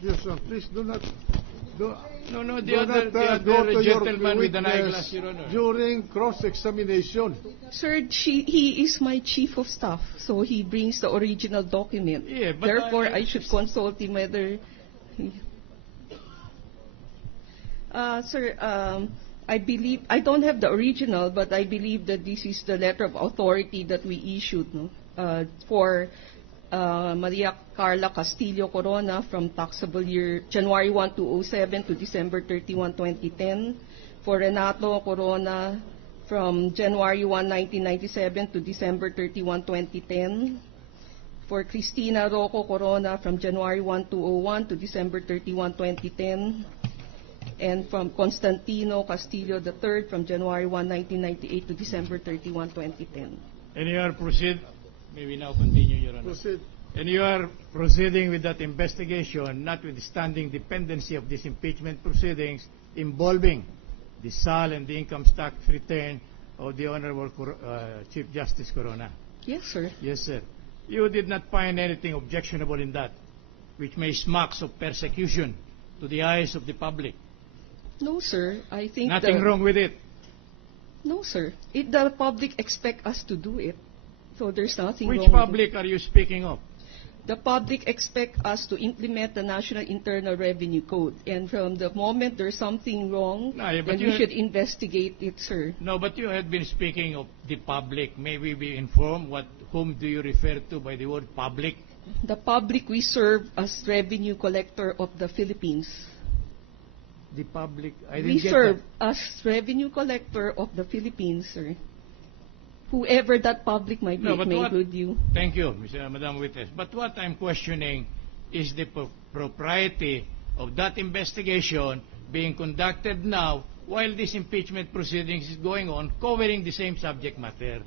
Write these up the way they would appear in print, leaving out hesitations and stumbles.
prosecution. Please do not No, the do other go to your gentleman with an witness eyeglass, Your Honor. during cross-examination. Sir, he is my chief of staff, so he brings the original document. Yeah, but Therefore, I should consult him whether... Sir, I believe, I don't have the original, but I believe that this is the letter of authority that we issued, no? For Maria Carla Castillo Corona from taxable year January 1, 2007 to December 31, 2010. For Renato Corona from January 1, 1997 to December 31, 2010. For Cristina Rocco Corona from January 1, 2001 to December 31, 2010. And from Constantino Castillo III from January 1, 1998 to December 31, 2010. And you are maybe now continue, Your Honor. Proceed. And you are proceeding with that investigation, notwithstanding dependency of these impeachment proceedings involving the SAL and the income tax return of the Honorable Chief Justice Corona. Yes, sir. Yes, sir. You did not find anything objectionable in that, which may smacks of persecution to the eyes of the public. No, sir. I think Nothing wrong with it. No, sir. The public expect us to do it, so there's nothing wrong. Which public are you speaking of? The public expect us to implement the National Internal Revenue Code, and from the moment there's something wrong, then we should investigate it, sir. No, but you had been speaking of the public. May we be informed whom do you refer to by the word public? The public we serve as revenue collector of the Philippines. The public, I didn't We get serve that. as revenue collector of the Philippines, sir. Whoever that public might be, may include you. Thank you, Madam Witness. But what I'm questioning is the propriety of that investigation being conducted now while this impeachment proceedings is going on, covering the same subject matter.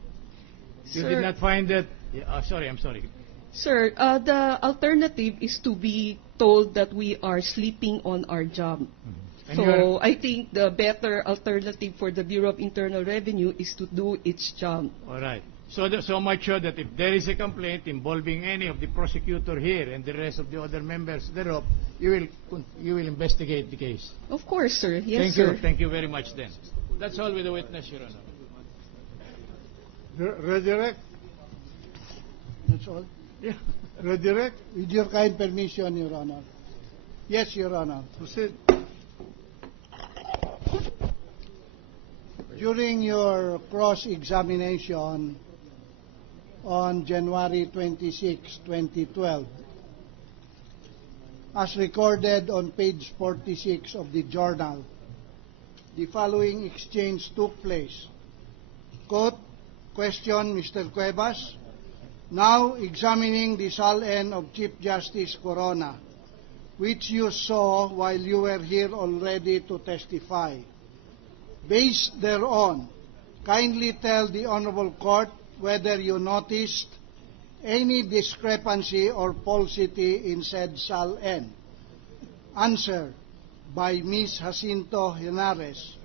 You did not find that... I'm sorry. Sir, the alternative is to be told that we are sleeping on our job. So I think the better alternative for the Bureau of Internal Revenue is to do its job. All right. So much so that if there is a complaint involving any of the prosecutor here and the rest of the other members thereof, you will investigate the case. Of course, sir. Yes, sir. Thank you very much then. That's all with the witness, Your Honor. Redirect. That's all. Yeah. Redirect. With your kind permission, Your Honor. Yes, Your Honor. Proceed. During your cross-examination on January 26, 2012, as recorded on page 46 of the journal, the following exchange took place. Quote, question, Mr. Cuevas, now examining the SALN of Chief Justice Corona, which you saw while you were here already to testify. Based thereon, kindly tell the Honorable Court whether you noticed any discrepancy or falsity in said SALN. Answer by Ms. Jacinto Henares.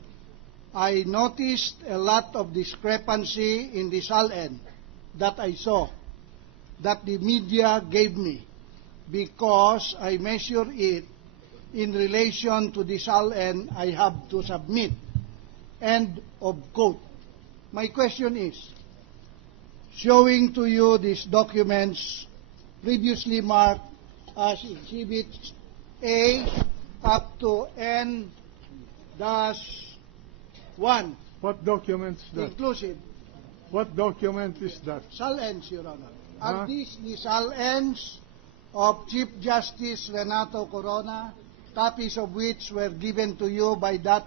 I noticed a lot of discrepancy in the SALN that I saw, that the media gave me, because I measure it in relation to the SALN I have to submit. End of quote. My question is, showing to you these documents previously marked as Exhibits A up to N-1. What document is that? Inclusive. What document is that? SALNs, Your Honor. Are these the SALNs of Chief Justice Renato Corona, copies of which were given to you by that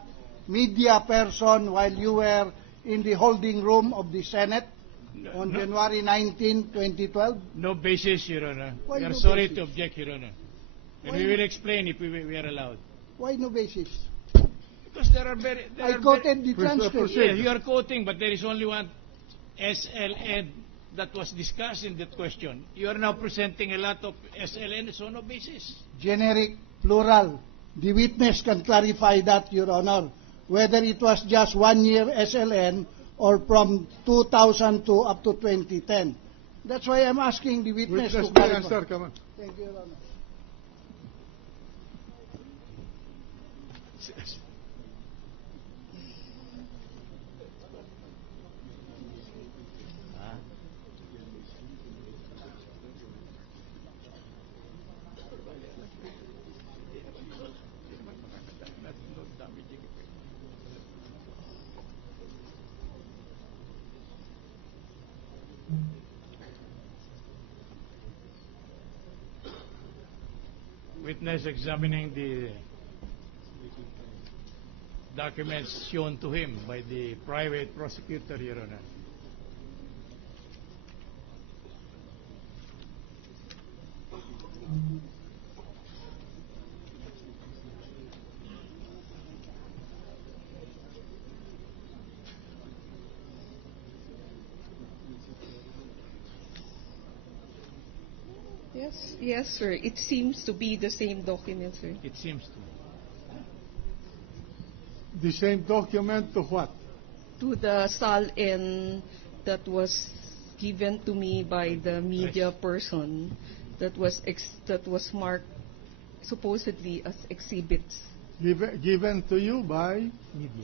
media person while you were in the holding room of the Senate on January 19, 2012? No basis, Your Honor. Why We are no sorry basis? to object, Your Honor. And we will explain if we are allowed. Why no basis? Because there are I quoted the transcript. Yeah, you are quoting, but there is only one SLN that was discussed in that question. You are now presenting a lot of SLN, so no basis. Generic, plural. The witness can clarify that, Your Honor, whether it was just 1 year SLN or from 2002 up to 2010. That's why I'm asking the witness to Witness, clarify. answer, come on. Thank you, Your Honor. Witness examining the documents shown to him by the private prosecutor, Your Honor. Yes, sir. It seems to be the same document, sir. It seems to. The same document to what? To the SALN that was given to me by the media person that was marked supposedly as exhibits. Given to you by?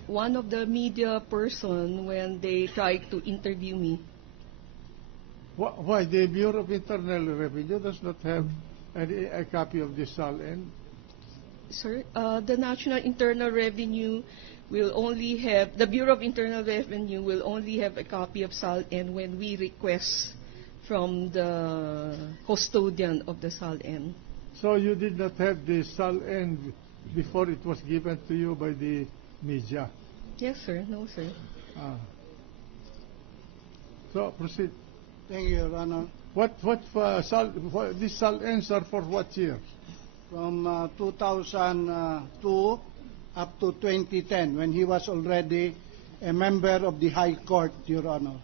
One of the media person when they tried to interview me. Why the Bureau of Internal Revenue does not have a copy of the SALN? Sir, the National Internal Revenue will only have, the Bureau of Internal Revenue will only have a copy of SALN when we request from the custodian of the SALN. So you did not have the SALN before it was given to you by the media? Yes, sir. No, sir. So proceed. Thank you, Your Honor. These SALNs are for what year? From 2002 up to 2010, when he was already a member of the High Court, Your Honor.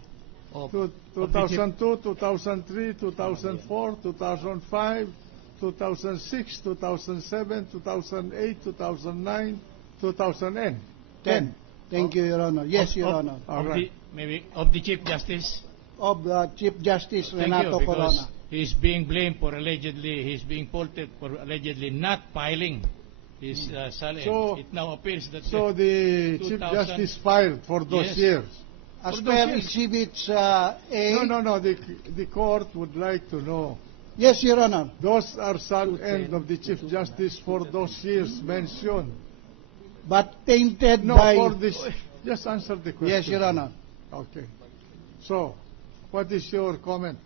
2002, 2003, 2004, 2005, 2006, 2007, 2008, 2009, 2010. 10. Thank you, Your Honor. Yes, Your Honor. All right. Maybe of the Chief Justice. Of Chief Justice Thank Renato you, because Corona. he's being blamed for he's being faulted for allegedly not filing his SALN. So- it now appears that So the Chief 2000 Justice filed for those Yes. years. As For per those years. Exhibits A. No. The court would like to know. Yes, Your Honor. Those are SALN of the Chief Justice for those years mentioned. But tainted No, by... for this. Just answer the question. Yes, Your Honor. Okay. So, what is your comment?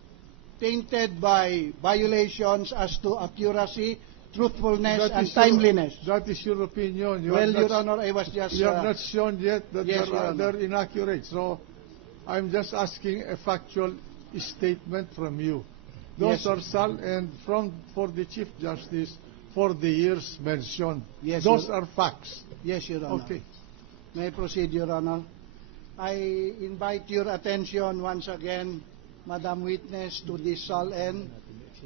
Tainted by violations as to accuracy, truthfulness, That and is your- timeliness. That is your opinion. Well, Your Honor, I was just... You have not shown yet that Yes, Your Honor. they're inaccurate. So, I'm just asking a factual statement from you. Those Yes. are SALN for the Chief Justice for the years mentioned. Yes, Those Your- are facts. Yes, Your Honor. Okay. May I proceed, Your Honor? I invite your attention once again, Madam Witness, to this SALN,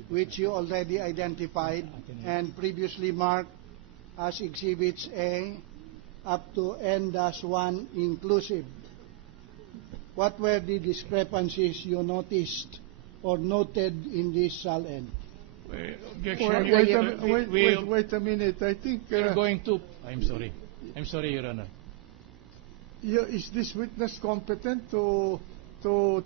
which you already identified and previously marked as Exhibits A up to N-1 inclusive. What were the discrepancies you noticed or noted in this SALN? Objection. Wait a minute. I think We're going to. I'm sorry, Your Honor. is this witness competent to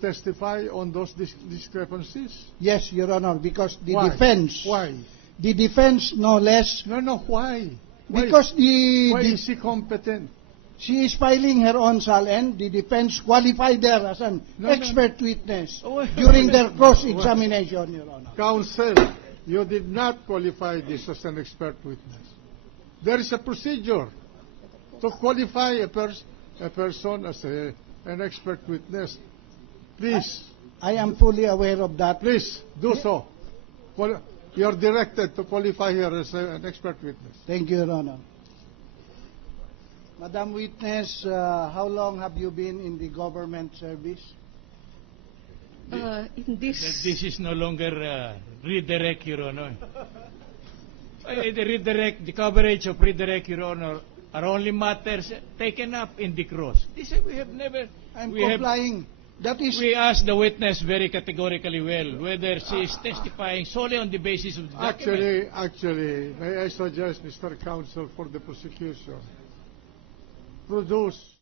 testify on those discrepancies? Yes, Your Honor, because the Why? defense... Why? The defense, no less... No. Why? Because Why the is he competent? she is filing her own SALN. The defense qualified her as an No. expert witness Oh, during their cross-examination, Your Honor. Counsel, you did not qualify this as an expert witness. There is a procedure to qualify a person as an expert witness. Please, I am fully aware of that. please do so. You are directed to qualify her as an expert witness. Thank you, Your Honor. Madam Witness, how long have you been in the government service? In this... This is no longer redirect, Your Honor. The coverage of redirect, Your Honor, are only matters taken up in the cross. This we have never. I'm we have- complying. That is... We asked the witness very categorically whether she is testifying solely on the basis of the document. Actually, may I suggest, Mr. Counsel, for the prosecution, produce